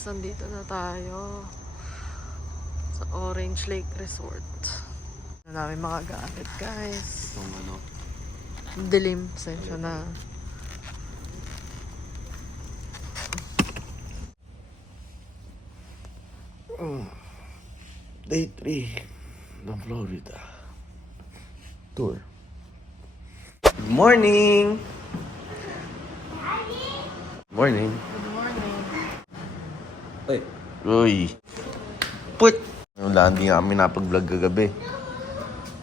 guys, nandito na tayo sa Orange Lake Resort. Na namin mga gamit guys. Itong ano. Dilim, sensya na. Day 3 ng Florida tour. Good morning! Morning. Good morning. Uy. Put! Wala, hindi nga kami napag-vlog kagabi.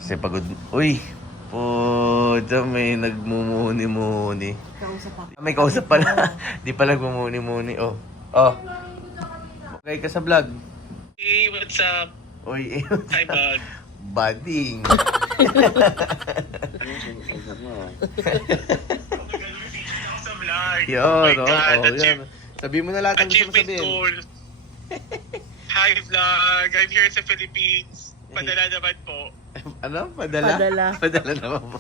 Kasi pagod. Uy! Puta, may nagmumuni-muni. Kausap ako. May kausap pala. Di pala nagmumuni-muni. Oh. Oh. Okay ka sa vlog. Hey, what's up? Uy. Hi, bud. Bading. Sa vlog. Yun, Oh my oh, God, oh, yan. Sabihin mo na lahat ang gusto mo achievement sabihin. goal. Hi, vlog. I'm here sa Philippines. Padala naman po. Ano? Padala? Padala. Padala naman po.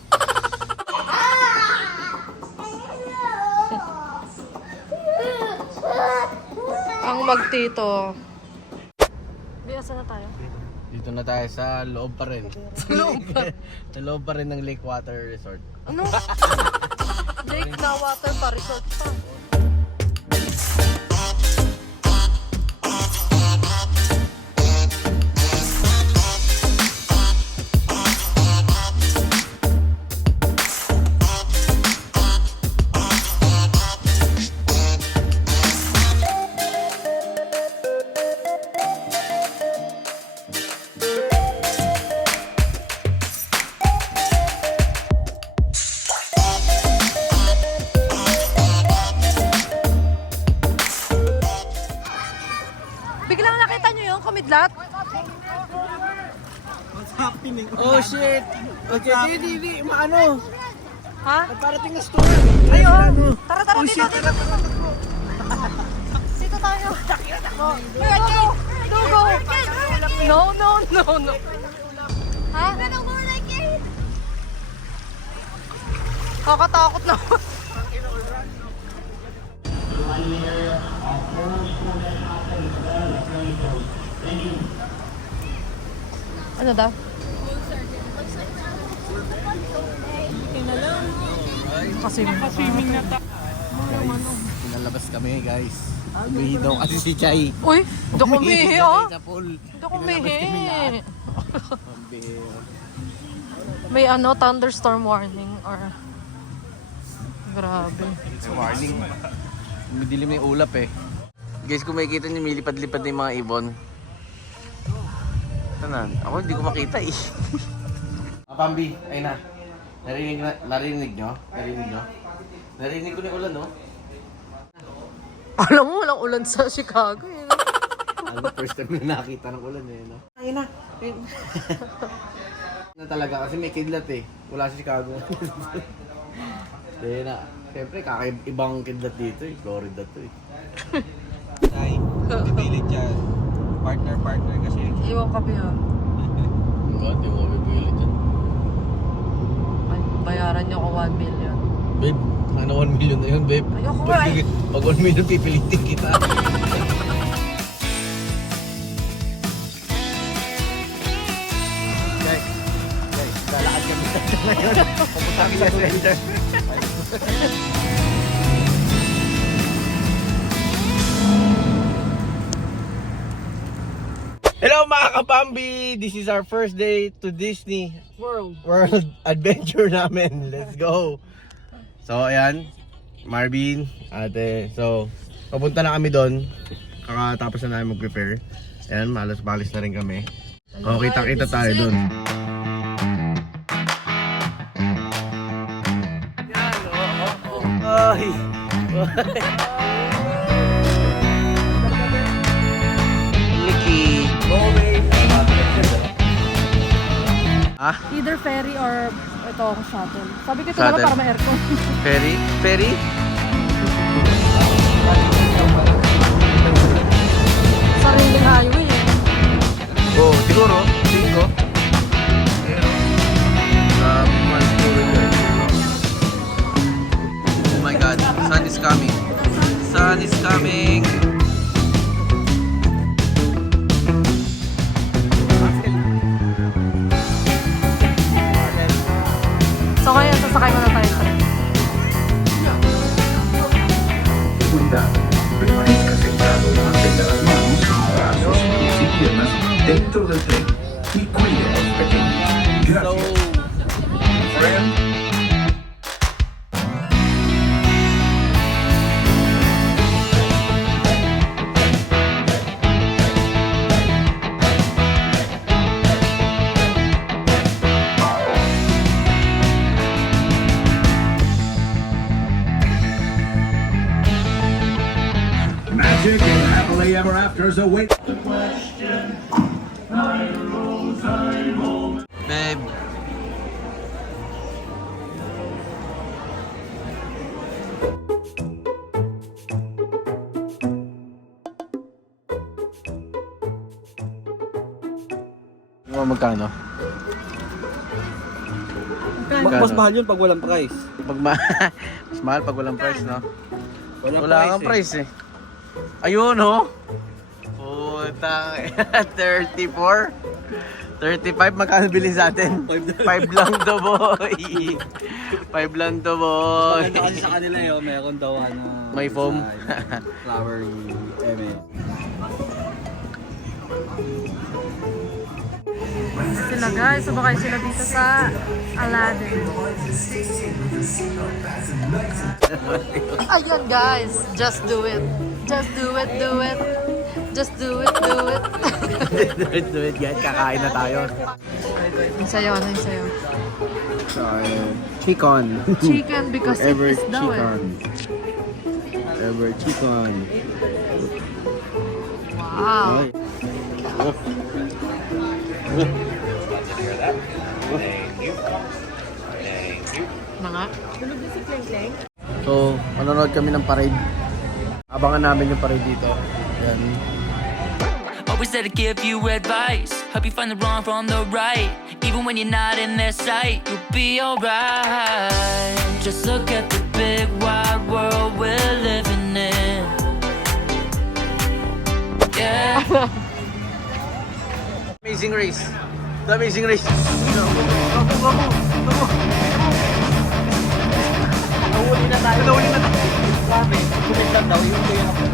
Ang magtito. Biasa na tayo. Dito na tayo sa loob pa rin. Sa loob pa. Sa loob pa rin ng Lake Water Resort. Ano? Lake na water pa, resort pa. Biglang nakita nyo yung kumidlat? Oh shit! Okay, di, maano? Ha? Parating na store. Ayun! Tara, tara, dito, dito. Dito tayo. No, go. No, no, no, no. Ha? Kakatakot na. Ano daw? Kasi-swimming na ta. Guys, pinalabas kami guys. Umihi daw kasi si Chay. Uy, hindi ko mihi, oh. Sa pool. Hindi ko mihi. Pambihira. May ano, thunderstorm warning or... Grabe. May warning. Umidilim na yung ulap eh. Guys, kung makikita niyo, milipad-lipad na yung mga ibon. Tanan, ako hindi ko makita eh. Pambi, ayun na. Narinig nyo? Narinig ko na yung ulan, no? Alam mo, walang ulan sa Chicago eh. No? Ano, first time na nakita ng ulan eh, no? Ayun na. Na talaga, kasi may kidlat eh. Wala sa Chicago. Ayun na. Siyempre, kakaibang kidlat dito eh. Florida to eh. Tay, pipilit dyan. Partner kasi. Iwan kami ha. Hindi mo mabibilit yan. Bayaran niyo ko 1 million. Babe, sana 1 million na yun, babe. Ayoko nga eh. Pag 1 million, pipilitin kita. Guys, lalakad kami sa ngayon. Pupunta kami sa center. Hello mga kapambi! This is our first day to Disney World. World adventure namin. Let's go! So ayan, Marvin, ate. So, papunta na kami doon. Kakatapos na namin mag-prepare. Ayan, malas-malis na rin kami. O, kita-kita tayo doon. Ay! Licky! Ah? Either ferry or ito, shuttle. Sabi ko ito Shuttle. naman para ma-aircon. Ferry? Ferry? Sariling highway eh. Oo, siguro. Tingin ko. Oh my God, sun is coming. Sun is coming. Dentro del tren, y cuide a los pequeños. Gracias. Friend. Magic and happily ever afters await. Babe. Magkano? Mas mahal yun pag walang price. Mas mahal pag walang price, no? Walang Wala kang price eh. Ayun, oh. Putang 34. 35, magkano bilhin sa atin? 5 lang to, boy. 5 lang to, boy. Maganda kasi sa kanila yun, meron daw May foam. flowery eme. Sila guys, sumakay sila dito sa Aladdin. Ayun guys, just do it. Just do it, do it. Just do it, do it. Do it, guys. Kakain na tayo. Yung sayo, ano yung sayo? So, chicken. Chicken because it Ever is daw eh. chicken. Ever chicken. Wow. Na nga. So, manonood kami ng parade. Abangan namin yung parade dito. Yan. Always there to give you advice. Help you find the wrong from the right. Even when you're not in their sight, you'll be alright. Just look at the big wide world we're living in. Yeah. Amazing Race. The Amazing Race. Nahuli na tayo. Nahuli na tayo. Grabe. Sulit lang daw. Yung kaya ako.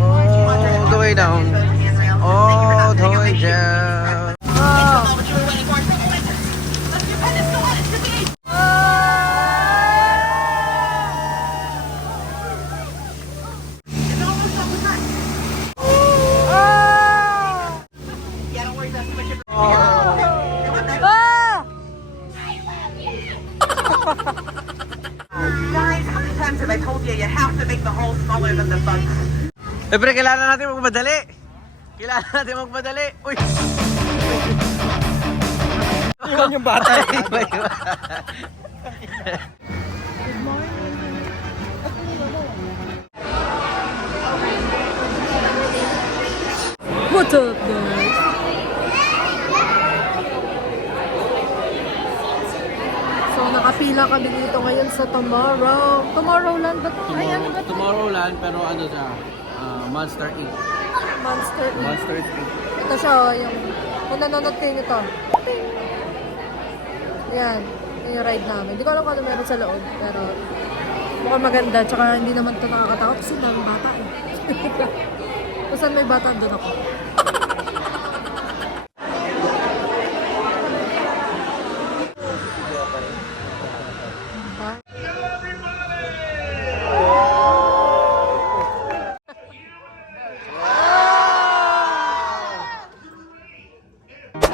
All the way down. All the way down. Guys, how many times have I told you have to make the hole smaller than the bugs? Siyempre, kailangan natin magmadali. Kailangan natin magmadali. Uy! Iwan yung bata. What's up guys? So nakapila kami dito ngayon sa Tomorrowland ba to? Ay, ano ba to? Tomorrowland, pero ano siya? Monster Inc. Monster Inc. Monster Inc. Ito siya, yung kung nanonood kayo nito. Yan, yung ride namin. Hindi ko alam kung ano meron sa loob, pero mukhang maganda. Tsaka hindi naman ito nakakatakot kasi daming bata eh. Kung saan may bata, doon ako.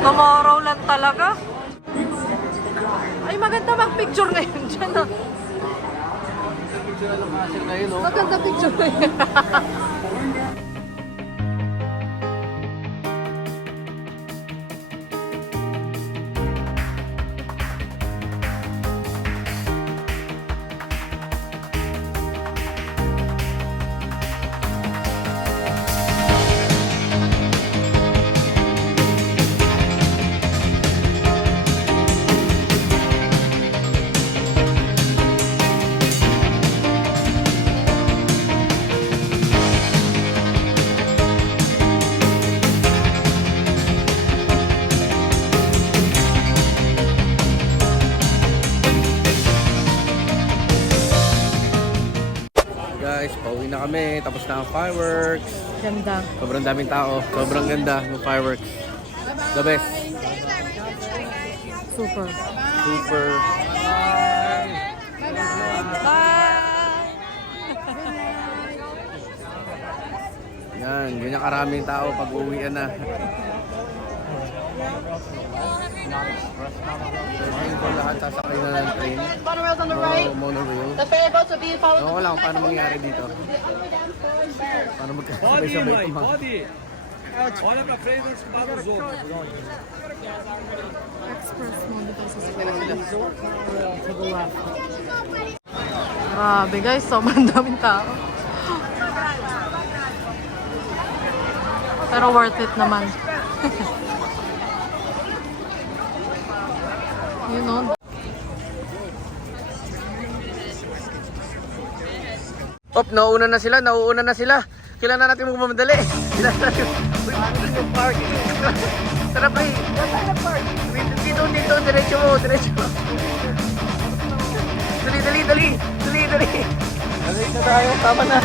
Tomorrowland talaga. Ay, maganda mag-picture ngayon dyan ah. Maganda picture ngayon. kami, tapos na ang fireworks. Ganda. Sobrang daming tao, sobrang ganda ng fireworks. The best. Super. Super. Yan, ganyan karaming tao pag uwian na. Ngayon ko lahat sasakay na ng train. Monorail's on the right. Monorail. The ferry boats will be following. Ewan ko lang kung paano mangyari dito. Paano magkasabay-sabay tumang. Olha pra frente antes que bata os outros. Express mo dito sa Grabe guys, sobrang daming tao. Pero worth it naman. You know. Op, nauuna na sila. Kailan na natin magmamadali? Kailan na natin yung park. Tara, play. Dito, diretso mo. Dali. Dali na tayo, tama na.